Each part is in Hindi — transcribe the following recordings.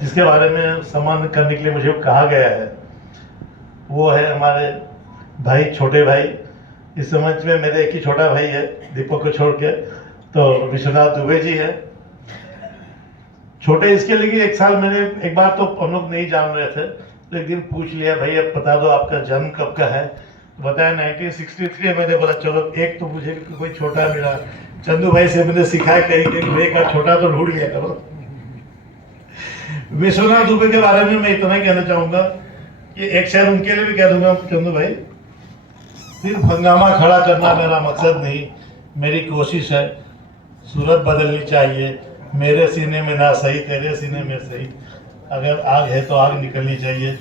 जिसके बारे में सम्मान करने के लिए मुझे कहा गया है वो है हमारे भाई, छोटे भाई। इस मंच में मेरे एक ही छोटा भाई है दीपक को छोड़ के, तो विश्वनाथ दुबे जी है। छोटे इसके लिए एक साल मैंने एक बार तो हम लोग नहीं जान रहे थे, तो एक दिन पूछ लिया, भाई अब बता दो आपका जन्म कब का है। तो बताया 1963। मैंने बोला चलो एक तो मुझे कोई छोटा मिला। चंदू भाई से मैंने सिखाया कहीं कहीं भाई का छोटा तो ढूंढ लिया करो। विश्वनाथ दुबे के बारे में मैं इतना ही कहना चाहूंगा कि एक शेर उनके लिए भी कह दूंगा, चंदू भाई, सिर्फ हंगामा खड़ा करना मेरा मकसद नहीं, मेरी कोशिश है सूरत बदलनी चाहिए, मेरे सीने में ना सही तेरे सीने में सही, अगर आग है तो आग निकलनी चाहिए।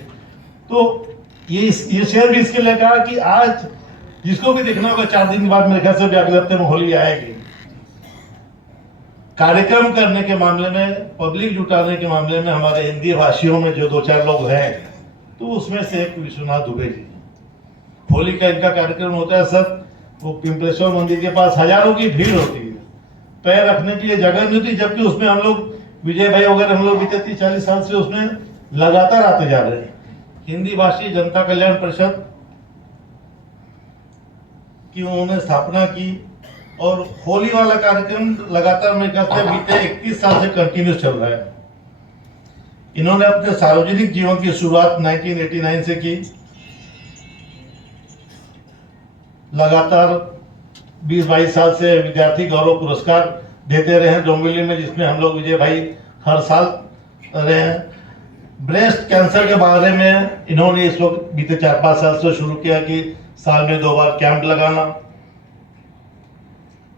तो ये शेर भी इसके लिए कहा कि आज जिसको भी देखना होगा 4 दिन बाद मेरे ख्याल से अगले हफ्ते में होली आएगी। कार्यक्रम करने के मामले में, पब्लिक जुटाने के मामले में हमारे हिंदी भाषियों में जो 2-4 लोग हैं, तो उसमें से एक विश्वनाथ दुबे जी। होली का इनका कार्यक्रम होता है सर, वो पिंपलेश्वर मंदिर के पास हजारों की भीड़ होती है, पैर रखने के लिए जगह नहीं होती, जबकि उसमें हम लोग विजय भाई वगैरह हम लोग बीते 30-40 साल से उसमें लगातार आते जा रहे हैं। हिंदी भाषी जनता कल्याण परिषद की उन्होंने स्थापना की और होली वाला कार्यक्रम लगातार मेरे ख्याल से बीते 31 साल से कंटिन्यू चल रहा है। इन्होंने अपने सार्वजनिक जीवन की शुरुआत 1989 से की, लगातार 20-22 साल से विद्यार्थी गौरव पुरस्कार देते रहे हैं डोंबिवली में, जिसमें हम लोग विजय भाई हर साल रहे हैं। ब्रेस्ट कैंसर के बारे में इन्होंने इस वक्त बीते 4-5 साल से शुरू किया कि साल में 2 बार कैंप लगाना।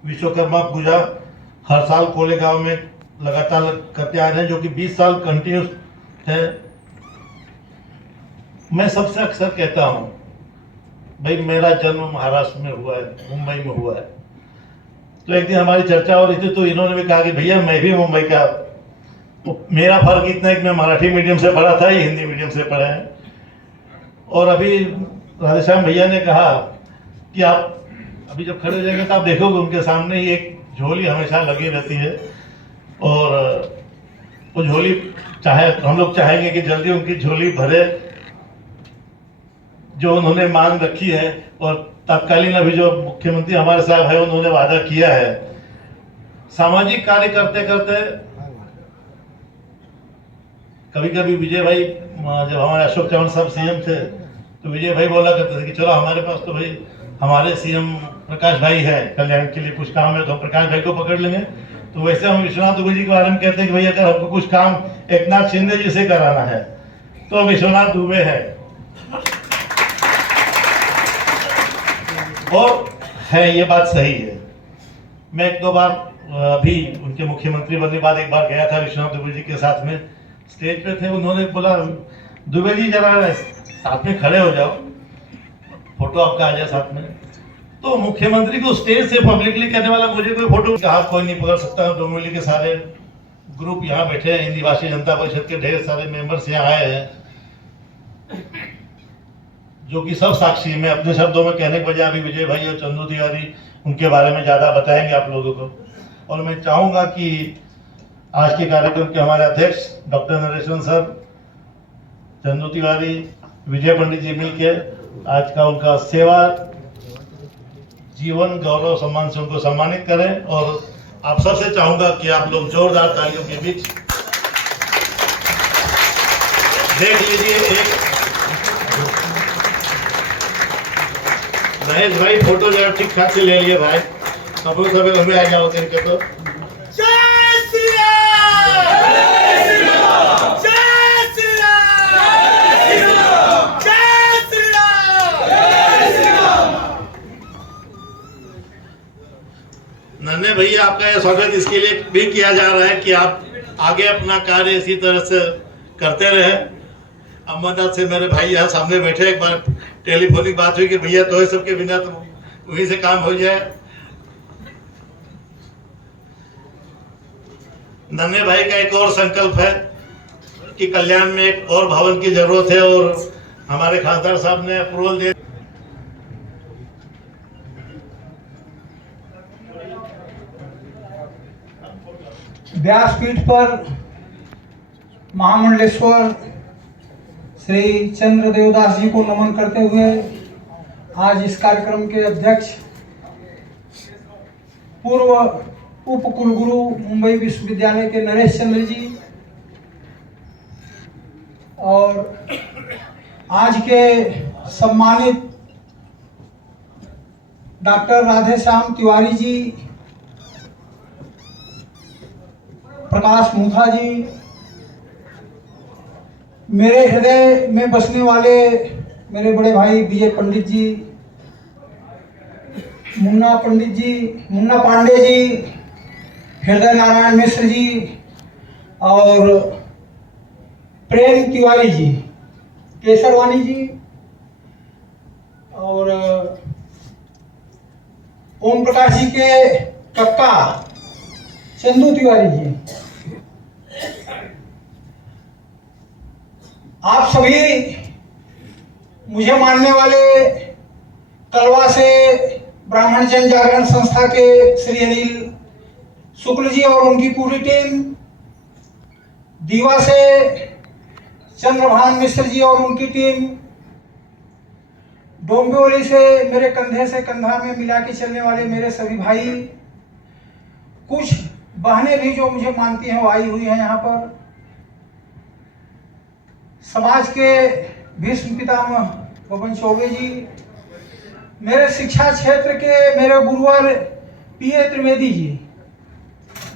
विश्वकर्मा पूजा हर साल कोलेगांव में लगातार करते आ रहे हैं, जो कि 20 साल कंटिन्यूस है। मैं सबसे अक्सर कहता हूं, भाई मेरा जन्म महाराष्ट्र में हुआ है, मुंबई में हुआ है। तो एक दिन हमारी चर्चा हो रही थी, तो इन्होंने भी कहा कि भैया मैं भी मुंबई का, तो मेरा फर्क इतना है कि मैं मराठी मीडियम से पढ़ा था, ये हिंदी मीडियम से पढ़े हैं। और अभी राधेश्याम भैया ने कहा कि आप अभी जब खड़े हो जाएंगे तो आप देखोगे उनके सामने ही एक झोली हमेशा लगी रहती है, और वो झोली चाहे हम लोग चाहेंगे कि जल्दी उनकी झोली भरे, जो उन्होंने मांग रखी है। और तत्कालीन अभी जो मुख्यमंत्री हमारे साहब है, उन्होंने वादा किया है। सामाजिक कार्य करते करते कभी कभी विजय भाई, जब हमारे अशोक चौहान साहब सीएम थे, तो विजय भाई बोला करते थे कि चलो हमारे पास तो भाई हमारे सीएम प्रकाश भाई है, कल्याण के लिए कुछ काम है तो प्रकाश भाई को पकड़ लेंगे। तो वैसे हम विश्वनाथ दुबे जी के बारे में कहते हैं कि भाई अगर हमको कुछ काम एकनाथ शिंदे जी से कराना है तो विश्वनाथ दुबे है। और है, ये बात सही है। मैं 1-2 बार अभी उनके मुख्यमंत्री बनने के बाद एक बार गया था विश्वनाथ दुबे जी के साथ में, स्टेज पे थे, उन्होंने बोला दुबे जी जरा साथ में खड़े हो जाओ, फोटो आपका आ जाए साथ में। तो मुख्यमंत्री को स्टेज से पब्लिकली कहने वाला मुझे कोई फोटो का हाथ कोई नहीं पकड़ सकता। डोंबिवली के सारे ग्रुप यहाँ बैठे हैं, हिंदी भाषी जनता परिषद के ढेर सारे मेंबर्स यहाँ आए हैं, जो कि सब साक्षी। मैं अपने शब्दों में कहने के बजाय अभी विजय भाई और चंदू तिवारी उनके बारे में ज्यादा बताएंगे आप लोगों को। और मैं चाहूंगा कि आज के कार्यक्रम के हमारे अध्यक्ष डॉक्टर नरेशन सर, चंदू तिवारी, विजय पंडित जी मिलके आज का उनका सेवा जीवन गौरव सम्मान से उनको सम्मानित करें। और आप सबसे चाहूंगा कि आप लोग जोरदार तालियों के बीच देख लीजिए एक महेश भाई फोटो जरा ठीक ठाक से ले लिए भाई, सब लंबे आ जाओ इनके। तो नन्हे भैया आपका यह स्वागत इसके लिए भी किया जा रहा है कि आप आगे अपना कार्य इसी तरह से करते रहे। अमरनाथ से मेरे भाई यहाँ सामने बैठे, एक बार टेलीफोनिक बात हुई कि भैया तो सबके बिना तो वहीं से काम हो जाए। नन्हे भाई का एक और संकल्प है कि कल्याण में एक और भवन की जरूरत है, और हमारे खासदार साहब ने अप्रूवल दे। व्यासपीठ पर महामंडलेश्वर श्री चंद्रदेव दास जी को नमन करते हुए आज इस कार्यक्रम के अध्यक्ष पूर्व उप कुलगुरु मुंबई विश्वविद्यालय के नरेश चंद्र जी और आज के सम्मानित डॉक्टर राधेश्याम तिवारी जी, प्रकाश मुथा जी, मेरे हृदय में बसने वाले मेरे बड़े भाई विजय पंडित जी, मुन्ना पांडे जी, हृदय नारायण मिश्र जी और प्रेम तिवारी जी, केसरवानी जी और ओम प्रकाश जी के कक्का चंदू तिवारी जी, आप सभी मुझे मानने वाले तलवा से ब्राह्मण जन जागरण संस्था के श्री अनिल शुक्ल जी और उनकी पूरी टीम, दीवा से चंद्रभान मिश्र जी और उनकी टीम, डोंबिवली से मेरे कंधे से कंधा में मिला के चलने वाले मेरे सभी भाई, कुछ बहनें भी जो मुझे मानती हैं वो आई हुई हैं यहाँ पर, समाज के भीष्म पितामह पवन चौबे जी, मेरे शिक्षा क्षेत्र के मेरे गुरुवर पीए त्रिवेदी जी,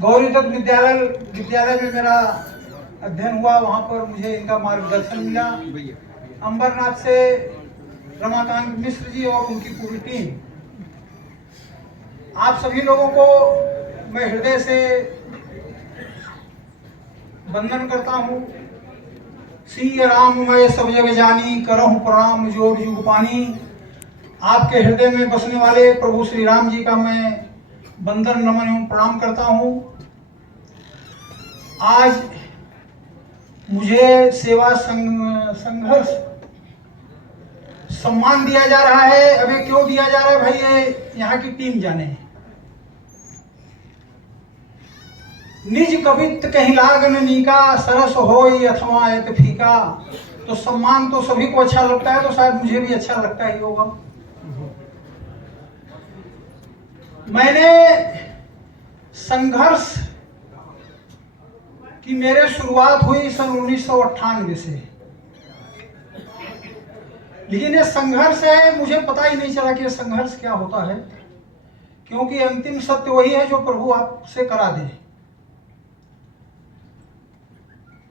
गौरी दत्त विद्यालय में मेरा अध्ययन हुआ, वहां पर मुझे इनका मार्गदर्शन मिला, अंबरनाथ से रमाकांत मिश्र जी और उनकी पूरी टीम, आप सभी लोगों को मैं हृदय से वंदन करता हूँ। सिया राम मैं सब जग जानी, करहूँ प्रणाम जोर जुग पानी। आपके हृदय में बसने वाले प्रभु श्री राम जी का मैं वंदन नमन एवं प्रणाम करता हूँ। आज मुझे सेवा संघर्ष सम्मान दिया जा रहा है। अभी क्यों दिया जा रहा है भाई, ये यहाँ की टीम जाने। निज कवित कहीं लागन नीका, सरस होई अथवा एक फीका। तो सम्मान तो सभी को अच्छा लगता है, तो शायद मुझे भी अच्छा लगता ही होगा। मैंने संघर्ष की मेरे शुरुआत हुई सन 1998 से, लेकिन ये संघर्ष है, मुझे पता ही नहीं चला कि ये संघर्ष क्या होता है, क्योंकि अंतिम सत्य वही है जो प्रभु आपसे करा दे।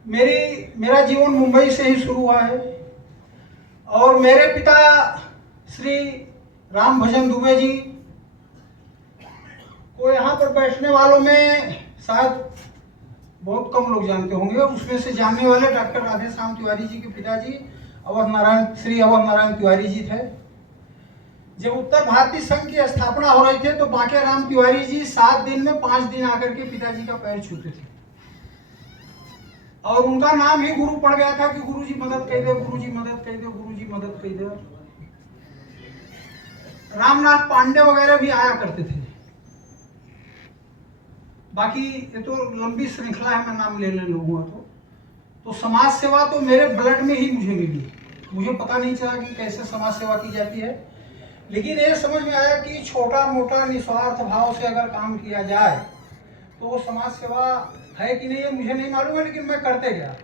मेरा जीवन मुंबई से ही शुरू हुआ है और मेरे पिता श्री राम भजन दुबे जी को यहाँ पर बैठने वालों में शायद बहुत कम लोग जानते होंगे। उसमें से जानने वाले डॉक्टर राधेश्याम तिवारी जी के पिताजी श्री अवध नारायण तिवारी जी थे। जब उत्तर भारतीय संघ की स्थापना हो रही थी तो बांके राम तिवारी जी 7 दिन में 5 दिन आकर के पिताजी का पैर छूते थे और उनका नाम ही गुरु पड़ गया था कि गुरुजी मदद कर दे, गुरुजी मदद कर दे, गुरुजी मदद कर दे। रामनाथ पांडे वगैरह भी आया करते थे। बाकी ये तो लंबी श्रृंखला है, मैं नाम लेने लूंगा तो समाज सेवा तो मेरे ब्लड में ही मुझे मिली। मुझे पता नहीं चला कि कैसे समाज सेवा की जाती है, लेकिन ये समझ में आया कि छोटा मोटा निस्वार्थ भाव से अगर काम किया जाए तो वो समाज सेवा है कि नहीं है मुझे नहीं मालूम है, लेकिन मैं करते गया।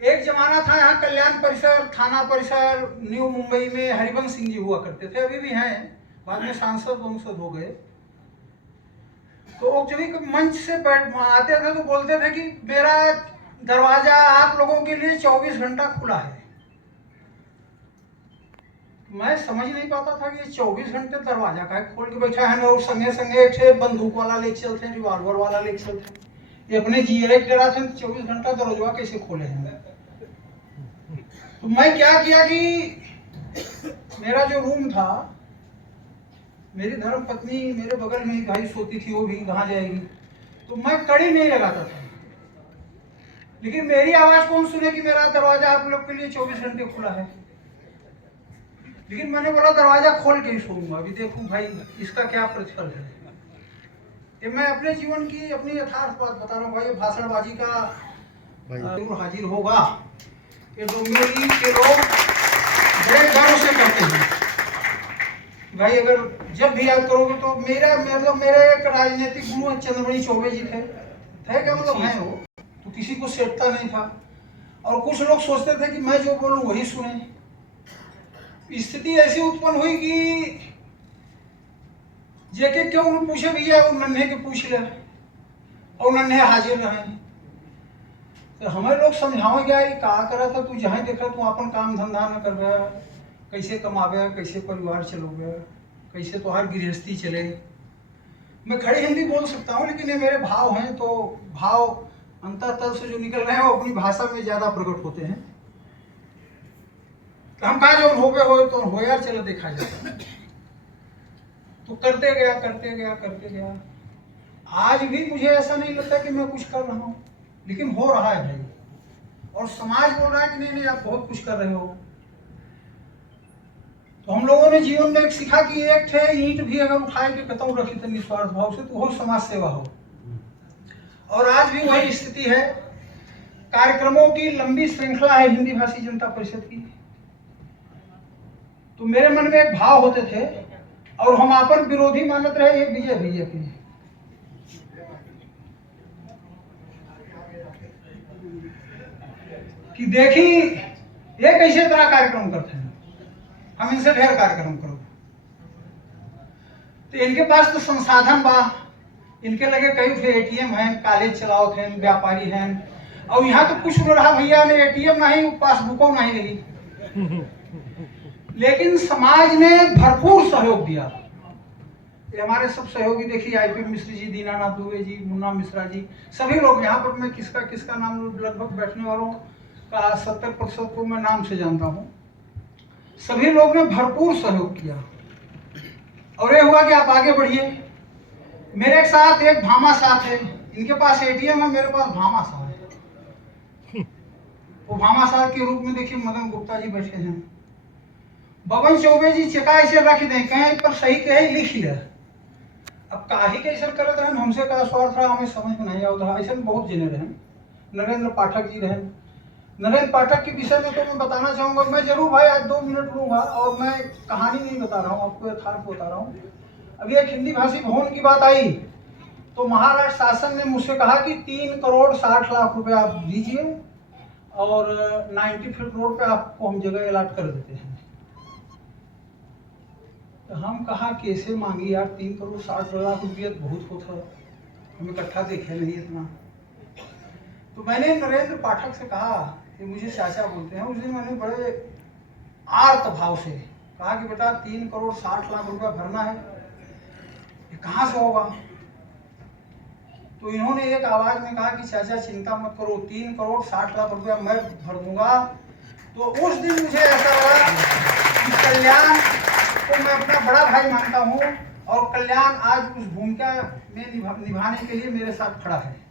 एक जमाना था यहाँ कल्याण परिसर, थाना परिसर, न्यू मुंबई में हरिवंश सिंह जी हुआ करते थे, अभी भी हैं, बाद में सांसद हो गए। तो वो जब भी मंच से आते थे तो बोलते थे कि मेरा दरवाजा आप लोगों के लिए 24 घंटा खुला है। मैं समझ नहीं पाता था कि ये 24 घंटे दरवाजा का खोल के बैठा है और संगे संगे एक बंदूक वाला लेके चलते हैं, रिवॉल्वर वाला लेके चलते हैं। ये अपने जीरे डरा थे 24 घंटा दरवाजा कैसे खोले हैं। तो मैं क्या किया कि मेरा जो रूम था, मेरी धर्म पत्नी मेरे बगल में ही भाई सोती थी, वो भी कहाँ जाएगी, तो मैं कड़ी नहीं लगाता था। लेकिन मेरी आवाज कौन सुने कि मेरा दरवाजा आप लोग के लिए 24 घंटे खुला है। लेकिन मैंने बोला दरवाजा खोल के ही सोऊंगा, अभी देखूं भाई इसका क्या प्रतिफल है। ये मैं अपने जीवन की अपनी यथार्थ बात बता रहा हूँ भाई, भाषणबाजी का जरूर हाजिर होगा। ये डोंबिवली के लोग बड़े गर्व से करते हैं भाई, अगर जब भी याद करोगे तो मेरे एक राजनीतिक गुरु चंद्रमणि चौबे जी थे क्या मतलब है वो, तो किसी को सेटता नहीं था। और कुछ लोग सोचते थे कि मैं जो बोलूं वही सुने। स्थिति ऐसी उत्पन्न हुई कि जेके क्यों उन्हें पूछे भैया, वो नन्हे के पूछ ले और नन्हे हाजिर रहे। तो हमें लोग समझावे गया कि कहा करा था तू जहाँ देखा तू अपन काम धंधा न कर गया, कैसे कमावे, कैसे परिवार चलोगे, कैसे तुम्हारी गृहस्थी चले। मैं खड़ी हिंदी बोल सकता हूँ, लेकिन ये मेरे भाव हैं, तो भाव अंतःतल से जो निकल रहे हैं वो अपनी भाषा में ज्यादा प्रकट होते हैं। तो हम कहा जो हो तो हो यार, चलो देखा जाता। तो करते गया। आज भी मुझे ऐसा नहीं लगता कि मैं कुछ कर रहा हूँ, लेकिन हो रहा है भाई। और समाज बोल रहा है कि नहीं आप बहुत कुछ कर रहे हो। तो हम लोगों ने जीवन में एक सीखा कि एक थे ईंट भी अगर उठाए के कतौ रखी तो निस्वार्थ भाव से, तो वो समाज सेवा हो। और आज भी वही स्थिति है। कार्यक्रमों की लंबी श्रृंखला है हिंदी भाषी जनता परिषद की। तो मेरे मन में एक भाव होते थे और हम अपन विरोधी मानते रहे, ये विजय भैया की कि देखी ये कैसे तरह कार्यक्रम करते हैं, हम इनसे ढेर कार्यक्रम करो। तो इनके पास तो संसाधन बा, इनके लगे कई थे एटीएम हैं, कॉलेज चलाओ थे, व्यापारी हैं। और यहाँ तो कुछ रहा भैया ने एटीएम नहीं, पासबुकों नहीं रही। लेकिन समाज ने भरपूर सहयोग दिया। ये हमारे सब सहयोगी देखिए, आईपी मिश्र जी, दीनानाथ दुबे जी, मुन्ना मिश्रा जी, सभी लोग यहाँ पर मैं किसका नाम लगभग बैठने वालों का 70% को मैं नाम से जानता हूँ। सभी लोग ने भरपूर सहयोग किया और ये हुआ कि आप आगे बढ़िए। मेरे साथ एक भामा साथ है, इनके पास एटीएम है, मेरे पास भामा साथ है। वो भामा साथ के रूप में देखिए मदन गुप्ता जी बैठे हैं, बबन चौबे जी चेका ऐसे रख दें, कहें पर सही कहे लिख ले। अब काहे कैसे करते रहे, हमसे का स्वार्थ रहा हमें समझ में नहीं आता। ऐसे बहुत जने रहे। नरेंद्र पाठक जी रहे। नरेंद्र पाठक के विषय में तो मैं बताना चाहूंगा, मैं जरूर भाई आज 2 मिनट लूंगा और मैं कहानी नहीं बता रहा हूँ, आपको यथार्थ बता रहा हूँ। अभी एक हिंदी भाषी भवन की बात आई तो महाराष्ट्र शासन ने मुझसे कहा कि 3,60,00,000 रुपए आप दीजिए और 90 फीट रोड पे आपको हम जगह अलॉट कर देते हैं। तो हम कहा कैसे मांगी यार, 3,60,00,000 रुपया बहुत होता, हम इकट्ठा देखे नहीं इतना। तो मैंने नरेंद्र पाठक से कहा, ये मुझे चाचा बोलते हैं, उस दिन मैंने बड़े आर्त भाव से कहा कि बेटा 3,60,00,000 रुपया भरना है, ये कहाँ से होगा। तो इन्होंने एक आवाज में कहा कि चाचा चिंता मत करो, 3,60,00,000 रुपया मैं भर दूंगा। तो उस दिन मुझे ऐसा लगा कि कल्याण को मैं अपना बड़ा भाई मानता हूँ और कल्याण आज उस भूमिका में निभाने के लिए मेरे साथ खड़ा है।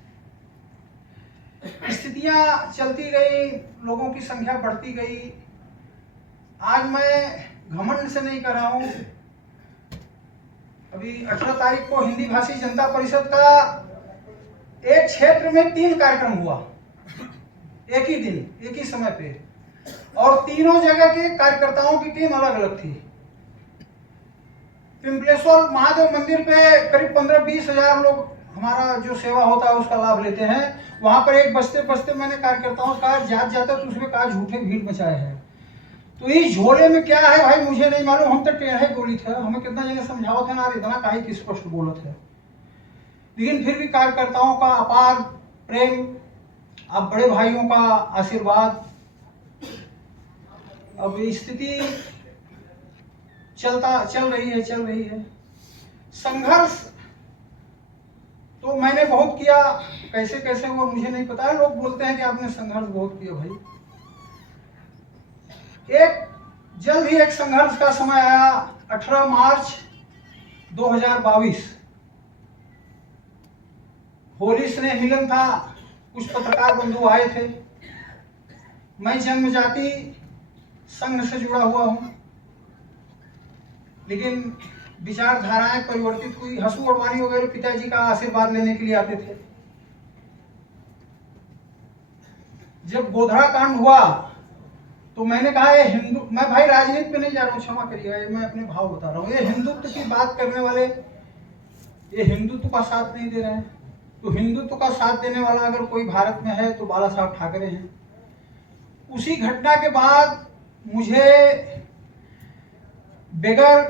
स्थितियां चलती गई, लोगों की संख्या बढ़ती गई। आज मैं घमंड से नहीं कर रहा हूँ। अभी 18 तारीख को हिंदी भाषी जनता परिषद का एक क्षेत्र में 3 कार्यक्रम हुआ, एक ही दिन, एक ही समय पे, और तीनों जगह के कार्यकर्ताओं की टीम अलग अलग थी। पिंपलेश्वर महादेव मंदिर पे करीब 15-20 हजार लोग हमारा जो सेवा होता है उसका लाभ लेते हैं। वहां पर एक बचते बचते मैंने कार्यकर्ताओं का जाता तो उसमें कहा झूठे भीड़ मचाए हैं। तो इस झोले में क्या है भाई मुझे नहीं मालूम, हम तो टेढ़े बोली थे, हमें कितना जगह समझावत है ना, इतना काहे कि स्पष्ट बोलत है। लेकिन फिर भी कार्यकर्ताओं का अपार प्रेम, अब बड़े भाइयों का आशीर्वाद, अब स्थिति चल रही है। संघर्ष तो मैंने बहुत किया, कैसे कैसे हुआ मुझे नहीं पता है। लोग बोलते हैं कि आपने संघर्ष बहुत किया भाई। जल्द ही एक संघर्ष का समय आया, 18 मार्च 2022 होली स्नेह मिलन था, कुछ पत्रकार बंधु आए थे। मैं जन्मजाति संघ से जुड़ा हुआ हूं, लेकिन विचारधाराएं परिवर्तित हुई। हसू अडवाणी वगैरह पिताजी का आशीर्वाद लेने के लिए आते थे। जब गोधरा कांड हुआ तो मैंने कहा ये हिंदू, मैं भाई राजनीति पे नहीं जा रहा हूँ, क्षमा करिएगा, ये मैं अपने भाव बता रहा हूँ। ये हिंदुत्व की बात करने वाले ये हिंदुत्व का साथ नहीं दे रहे हैं। तो हिंदुत्व का साथ देने वाला अगर कोई भारत में है तो बाला साहब ठाकरे हैं। उसी घटना के बाद मुझे बगैर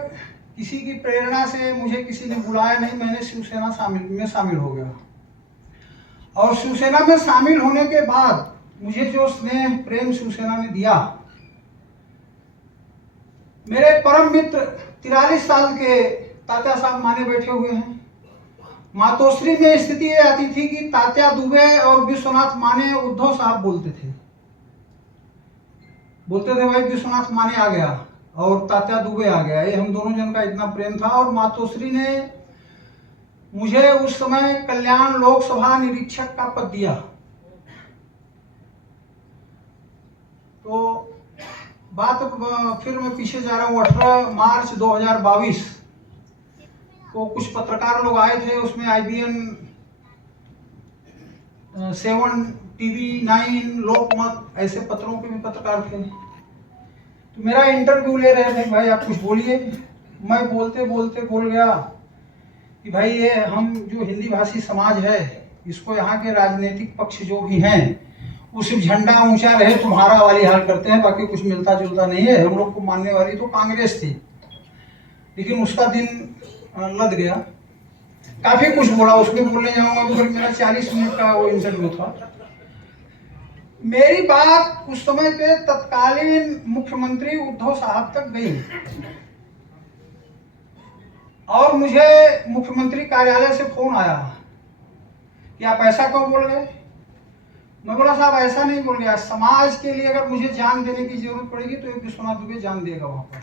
किसी की प्रेरणा से मुझे किसी ने बुलाया नहीं, मैंने शिवसेना में शामिल हो गया। और शिवसेना में शामिल होने के बाद मुझे जो स्नेह प्रेम शिवसेना ने दिया, मेरे परम मित्र 43 साल के तात्या साहब माने बैठे हुए हैं। मातोश्री में स्थिति ये आती थी कि तात्या दुबे और विश्वनाथ माने उद्धव साहब बोलते थे भाई विश्वनाथ माने आ गया और तात्या दुबे आ गया। ये हम दोनों जन का इतना प्रेम था। और मातोश्री ने मुझे उस समय कल्याण लोकसभा निरीक्षक का पद दिया। तो बात फिर मैं पीछे जा रहा हूँ। 18 मार्च 2022 को कुछ पत्रकार लोग आए थे, उसमें IBN 7 TV 9 लोकमत ऐसे पत्रों के भी पत्रकार थे। तो मेरा इंटरव्यू ले रहे थे, भाई आप कुछ बोलिए। मैं बोलते बोलते बोल गया कि भाई ये हम जो हिंदी भाषी समाज है, इसको यहाँ के राजनीतिक पक्ष जो भी हैं वो सिर्फ झंडा ऊंचा रहे तुम्हारा वाली हाल करते हैं, बाकी कुछ मिलता जुलता नहीं है। हम लोग को मानने वाली तो कांग्रेस थी, लेकिन उसका दिन लद गया। काफी कुछ बोला, उसमें बोलने जाऊंगा तो मेरा 40 मिनट का वो इंटरव्यू था। मेरी बात उस समय पे तत्कालीन मुख्यमंत्री उद्धव साहब तक गई और मुझे मुख्यमंत्री कार्यालय से फोन आया कि आप ऐसा क्यों बोल गए। मैं बोला साहब ऐसा नहीं बोल गया, समाज के लिए अगर मुझे जान देने की जरूरत पड़ेगी तो एक विश्वनाथ दुबे जान देगा वहां पर।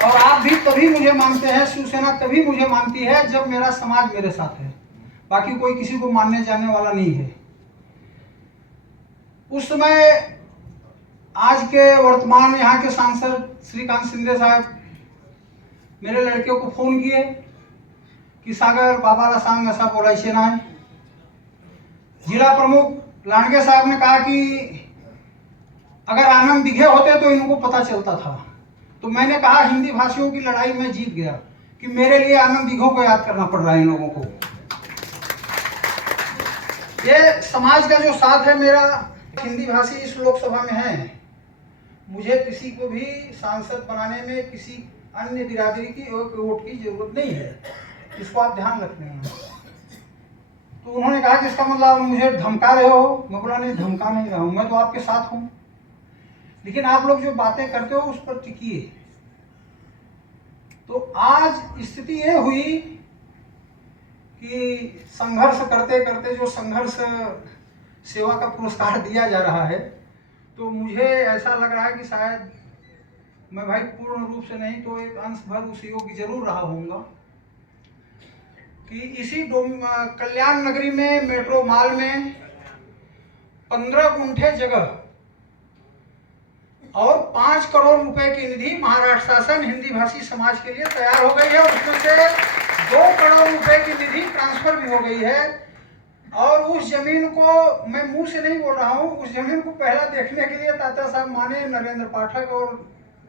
और आप भी तभी मुझे मानते हैं, शिवसेना तभी मुझे मानती है जब मेरा समाज मेरे साथ है, बाकी कोई किसी को मानने जाने वाला नहीं है। उस समय आज के वर्तमान यहाँ के सांसद श्रीकांत शिंदे साहब मेरे लड़के को फोन किए कि सागर बाबा सांग ऐसा बोलाइए ना। जिला प्रमुख लांडगे साहब ने कहा कि अगर आनंद दिखे होते तो इनको पता चलता था। तो मैंने कहा हिंदी भाषियों की लड़ाई में जीत गया कि मेरे लिए आनंद दिघों को याद करना पड़ रहा है इन लोगों को। ये समाज का जो साथ है मेरा, हिंदी भाषी इस लोकसभा में है, मुझे किसी को भी सांसद बनाने में किसी अन्य बिरादरी की वोट की जरूरत नहीं है, इसको आप ध्यान रखने हैं। तो उन्होंने कहा कि इसका मतलब मुझे धमका रहे हो। मैं बोला नहीं, धमका नहीं रहा हूं, मैं तो आपके साथ हूं, लेकिन आप लोग जो बातें करते हो उस पर टिकिए। तो आज स्थिति ये हुई कि संघर्ष करते करते जो संघर्ष सेवा का पुरस्कार दिया जा रहा है, तो मुझे ऐसा लग रहा है कि शायद मैं भाई पूर्ण रूप से नहीं तो एक अंश भर उस योग्य जरूर रहा होऊंगा कि इसी कल्याण नगरी में मेट्रो मॉल में 15 गुंठे जगह और 5 करोड़ रुपए की निधि महाराष्ट्र शासन हिंदी भाषी समाज के लिए तैयार हो गई है। उसमें से 2 करोड़ रुपए की निधि ट्रांसफर भी हो गई है। और उस जमीन को मैं मुंह से नहीं बोल रहा हूँ, उस जमीन को पहला देखने के लिए तात्या साहब माने, नरेंद्र पाठक और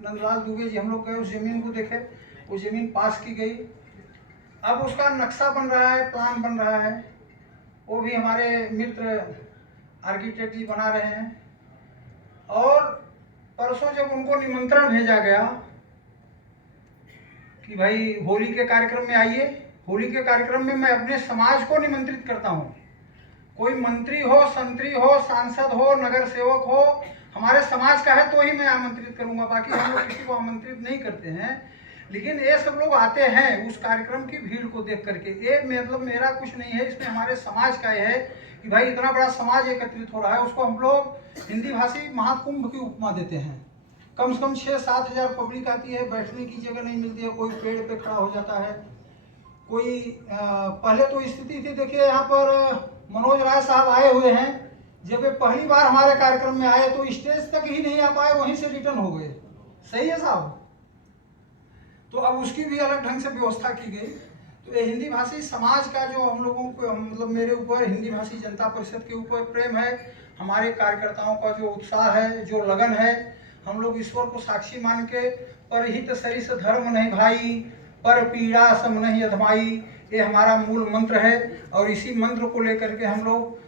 नंदलाल दुबे जी हम लोग गए, उस जमीन को देखे। वो जमीन पास की गई, अब उसका नक्शा बन रहा है, प्लान बन रहा है। वो भी हमारे मित्र आर्किटेक्ट जी बना रहे हैं। और परसों जब उनको निमंत्रण भेजा गया कि भाई होली के कार्यक्रम में आइए, होली के कार्यक्रम में मैं अपने समाज को निमंत्रित करता हूँ। कोई मंत्री हो, संतरी हो, सांसद हो, नगर सेवक हो, हमारे समाज का है तो ही मैं आमंत्रित करूंगा, बाकी हम लोग किसी को आमंत्रित नहीं करते हैं। लेकिन ये सब लोग आते हैं उस कार्यक्रम की भीड़ को देख करके। ये मतलब मेरा कुछ नहीं है, इसमें हमारे समाज का है कि भाई इतना बड़ा समाज एकत्रित हो रहा है, उसको हम लोग हिंदी भाषी महाकुंभ की उपमा देते हैं। कम से कम 6-7 हजार पब्लिक आती है, बैठने की जगह नहीं मिलती है, कोई पेड़ पे खड़ा हो जाता है, कोई पहले तो स्थिति थी, देखिए यहाँ पर मनोज राय साहब आए हुए हैं, जब वे पहली बार हमारे कार्यक्रम में आए तो स्टेज तक ही नहीं आ पाए, वहीं से रिटर्न हो गए। सही है साहब? तो अब उसकी भी अलग ढंग से व्यवस्था की गई। तो ये हिंदी भाषी समाज का जो हम लोगों को मतलब मेरे ऊपर हिंदी भाषी जनता परिषद के ऊपर प्रेम है, हमारे कार्यकर्ताओं का जो उत्साह है, जो लगन है, हम लोग ईश्वर को साक्षी मान के परहित सरिस धर्म नहीं भाई, पर पीड़ा सम नहीं अधमाई, ये हमारा मूल मंत्र है। और इसी मंत्र को लेकर के हम लोग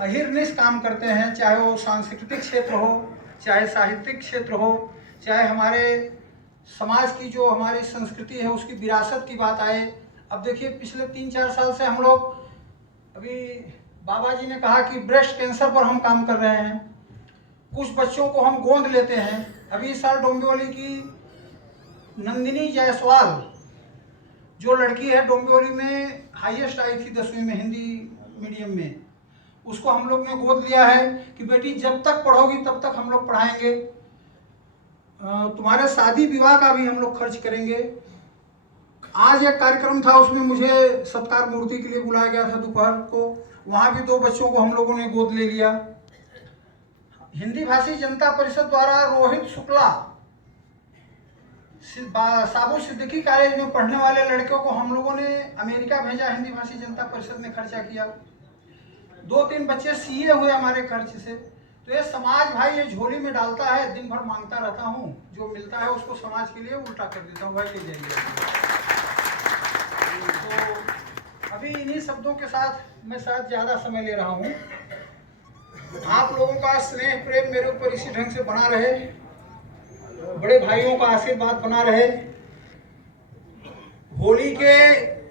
अहिर्निश काम करते हैं, चाहे वो सांस्कृतिक क्षेत्र हो, चाहे साहित्यिक क्षेत्र हो, चाहे हमारे समाज की जो हमारी संस्कृति है उसकी विरासत की बात आए। अब देखिए पिछले 3-4 साल से हम लोग, अभी बाबा जी ने कहा कि ब्रेस्ट कैंसर पर हम काम कर रहे हैं, कुछ बच्चों को हम गोद लेते हैं। अभी इस साल डोंबिवली की नंदिनी जायसवाल जो लड़की है, डोंबिवली में हाईएस्ट आई थी 10वीं में हिंदी मीडियम में, उसको हम लोग ने गोद लिया है कि बेटी जब तक पढ़ोगी तब तक हम लोग पढ़ाएंगे, तुम्हारे शादी विवाह का भी हम लोग खर्च करेंगे। आज एक कार्यक्रम था, उसमें मुझे सत्कार मूर्ति के लिए बुलाया गया था दोपहर को, वहाँ भी 2 बच्चों को हम लोगों ने गोद ले लिया। हिंदी भाषी जनता परिषद द्वारा रोहित शुक्ला साबु सिद्दीकी कॉलेज में पढ़ने वाले लड़कों को हम लोगों ने अमेरिका भेजा, हिंदी भाषी जनता परिषद ने खर्चा किया। 2-3 बच्चे सीए हुए हमारे खर्च से। तो ये समाज भाई ये झोली में डालता है, दिन भर मांगता रहता हूँ, जो मिलता है उसको समाज के लिए उल्टा कर देता हूँ, भाई ले जाइए। तो अभी इन्हीं शब्दों के साथ मैं शायद ज़्यादा समय ले रहा हूँ। आप लोगों का स्नेह प्रेम मेरे ऊपर इसी ढंग से बना रहे, बड़े भाइयों का आशीर्वाद बना रहे। होली के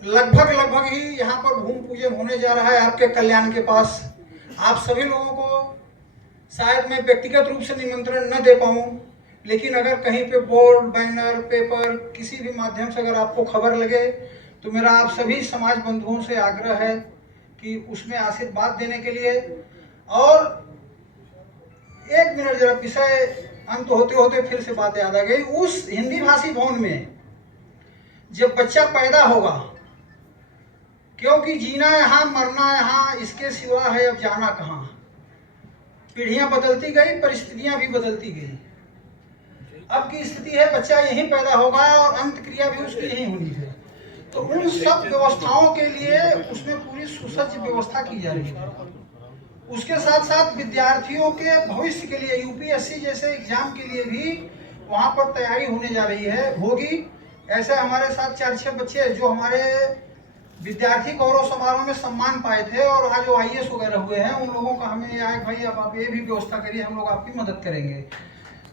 लगभग ही यहाँ पर भूमि पूजन होने जा रहा है आपके कल्याण के पास। आप सभी लोगों को शायद मैं व्यक्तिगत रूप से निमंत्रण न दे पाऊँ, लेकिन अगर कहीं पे बोर्ड, बैनर, पेपर, किसी भी माध्यम से अगर आपको खबर लगे तो मेरा आप सभी समाज बंधुओं से आग्रह है कि उसमें आशीर्वाद देने के लिए। और 1 मिनट जरा, विषय अंत होते होते फिर से बात याद आ गई। उस हिंदी भाषी भवन में जब बच्चा पैदा होगा, क्योंकि जीना यहाँ मरना यहाँ, इसके सिवा है अब जाना कहाँ। पीढ़ियां बदलती गई, परिस्थितियां भी बदलती गई। अब की स्थिति है बच्चा यहीं पैदा होगा और अंत क्रिया भी उसकी यहीं होनी है। तो उन सब व्यवस्थाओं के लिए उसमें पूरी सुसज्ज व्यवस्था की जा रही है। उसके साथ साथ विद्यार्थियों के भविष्य के लिए यूपीएससी जैसे एग्जाम के लिए भी वहाँ पर तैयारी होने जा रही है, होगी। ऐसे हमारे साथ 4-6 बच्चे जो हमारे विद्यार्थी गौरव समारोह में सम्मान पाए थे और आज OIS वगैरह हुए हैं, उन लोगों का हमें यह है भाई अब आप ये भी व्यवस्था करिए, हम लोग आपकी मदद करेंगे।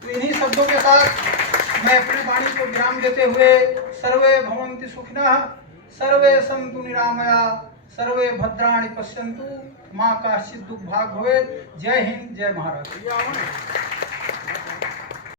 तो इन्हीं शब्दों के साथ मैं अपनी वाणी को विराम देते हुए, सर्वे भवन्तु सुखिनः, सर्वे सन्तु निरामया, सर्वे भद्राणि पश्यन्तु, माँ काश्चित् दुःख भाग् भवेत्। जय हिंद, जय महाराष्ट्र।